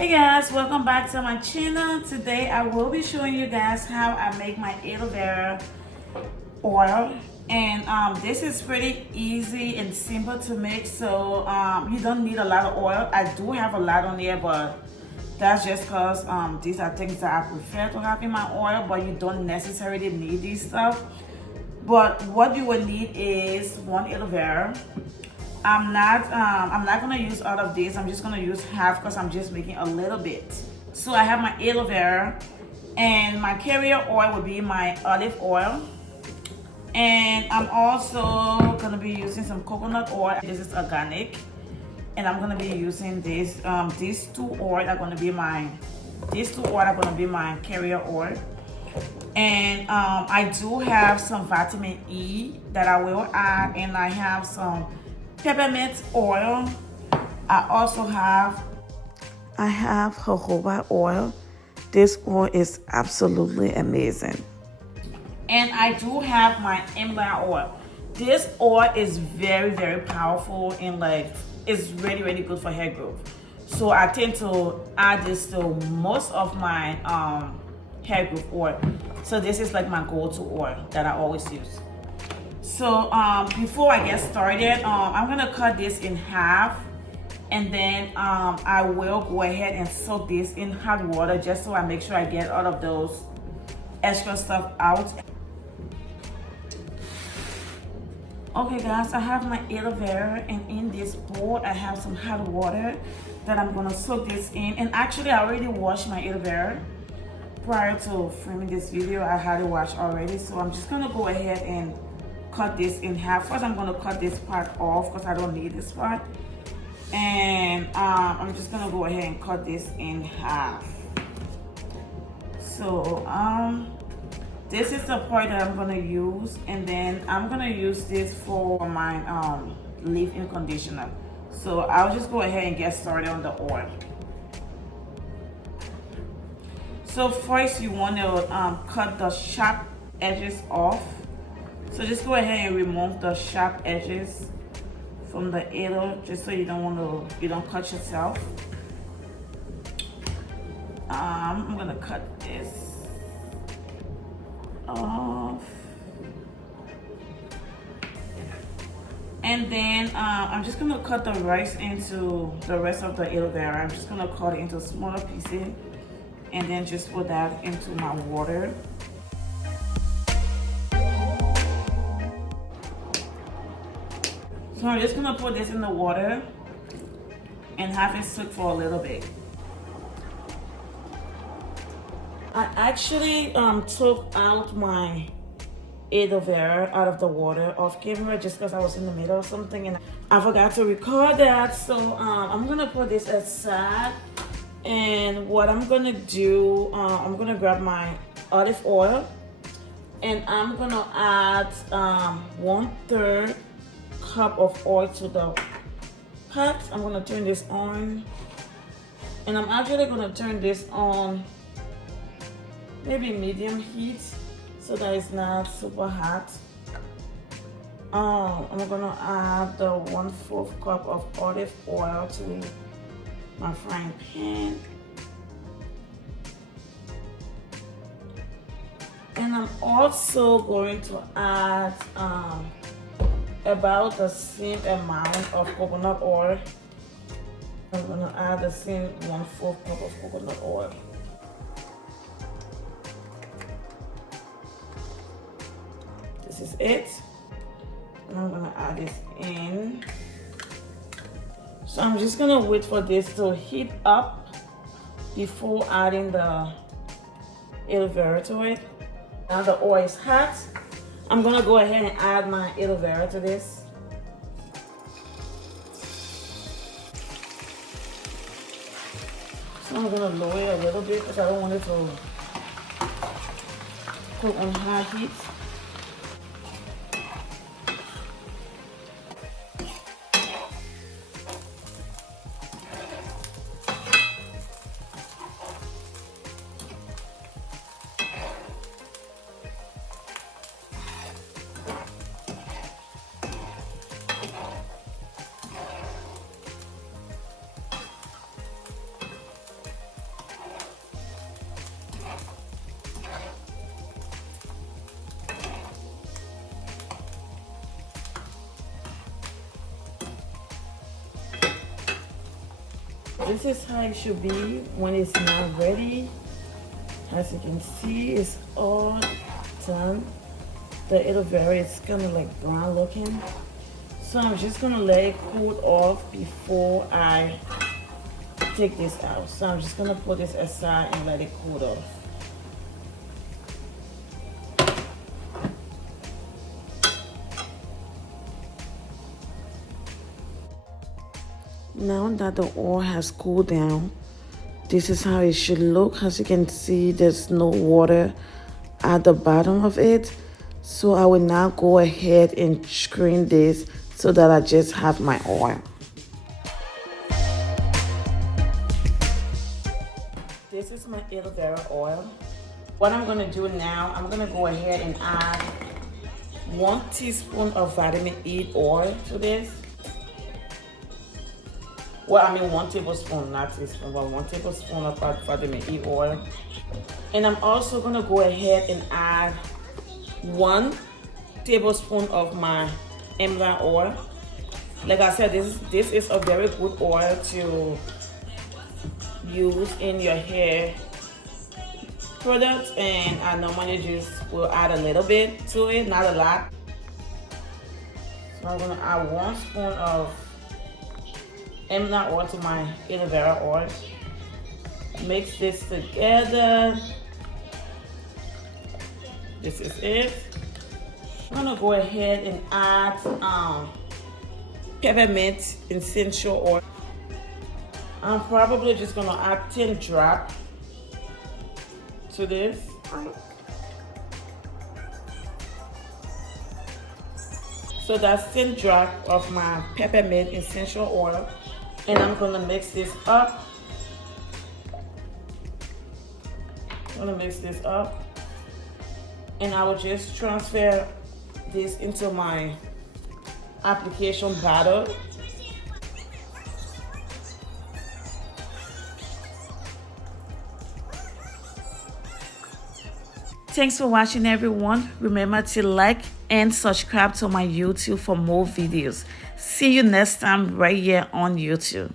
Hey guys, welcome back to my channel. Today I will be showing you guys how I make my aloe vera oil, and this is pretty easy and simple to make, so you don't need a lot of oil. I do have a lot on here, but that's just because these are things that I prefer to have in my oil, but you don't necessarily need these stuff. But what you will need is one aloe vera. I'm not gonna use all of this. I'm just gonna use half because I'm just making a little bit. So I have my aloe vera, and my carrier oil will be my olive oil, and I'm also gonna be using some coconut oil. This is organic, and I'm gonna be using this. These two oil are gonna be my carrier oil. And I do have some vitamin E that I will add, and I have some peppermint oil. I have jojoba oil. This oil is absolutely amazing. And I do have my emblem oil. This oil is very, very powerful, and it's really, really good for hair growth. So I tend to add this to most of my hair growth oil. So this is like my go-to oil that I always use. So before I get started, I'm gonna cut this in half, and then I will go ahead and soak this in hot water just so I make sure I get all of those extra stuff out. Okay guys, I have my aloe vera, and in this bowl I have some hot water that I'm gonna soak this in. And actually I already washed my aloe vera. Prior to filming this video, I had it washed already, so I'm just gonna go ahead and cut this in half. First, I'm gonna cut this part off because I don't need this part, and I'm just gonna go ahead and cut this in half. So this is the part that I'm gonna use, and then I'm gonna use this for my leave-in conditioner. So I'll just go ahead and get started on the oil. So first you want to cut the sharp edges off. So just go ahead and remove the sharp edges from the aloe, just so you don't cut yourself. I'm gonna cut this off, and then I'm just gonna cut the rest of the aloe vera. I'm just gonna cut it into smaller pieces, and then just put that into my water. So I'm just gonna put this in the water and have it soak for a little bit. I actually took out my aloe vera out of the water off camera just because I was in the middle of something and I forgot to record that. So I'm gonna put this aside. And what I'm gonna do, I'm gonna grab my olive oil, and I'm gonna add 1/3 cup of oil to the pot. I'm gonna turn this on, and I'm actually gonna turn this on maybe medium heat so that it's not super hot. I'm gonna add the 1/4 cup of olive oil to my frying pan, and I'm also going to add about the same amount of coconut oil. I'm gonna add the same 1/4 cup of coconut oil. This is it, and I'm gonna add this in. So I'm just gonna wait for this to heat up before adding the aloe vera to it. Now the oil is hot. I'm gonna go ahead and add my aloe vera to this. So I'm gonna lower it a little bit because I don't want it to cook on high heat. this is how it should be when it's not ready. As you can see, it's all done. The aloe vera is kind of like brown looking. So I'm just gonna let it cool off before I take this out. So I'm just gonna put this aside and let it cool off. Now that the oil has cooled down, this is how it should look. As you can see, there's no water at the bottom of it. So I will now go ahead and screen this so that I just have my oil. This is my aloe vera oil. What I'm gonna do now, I'm gonna go ahead and add 1 teaspoon of vitamin E oil to this. Well, I mean 1 tablespoon, not teaspoon, but 1 tablespoon of vitamin E oil. And I'm also gonna go ahead and add 1 tablespoon of my emla oil. Like I said, this is a very good oil to use in your hair products, and I normally just will add a little bit to it, not a lot. So I'm gonna add 1 spoon of emla oil to my aloe vera oil. Mix this together. This is it. I'm gonna go ahead and add peppermint essential oil. I'm probably just gonna add 10 drops to this. So that's 10 drops of my peppermint essential oil. And I'm gonna mix this up. I'm gonna mix this up. And I will just transfer this into my application bottle. Thanks for watching, everyone. Remember to like and subscribe to my YouTube for more videos. See you next time right here on YouTube.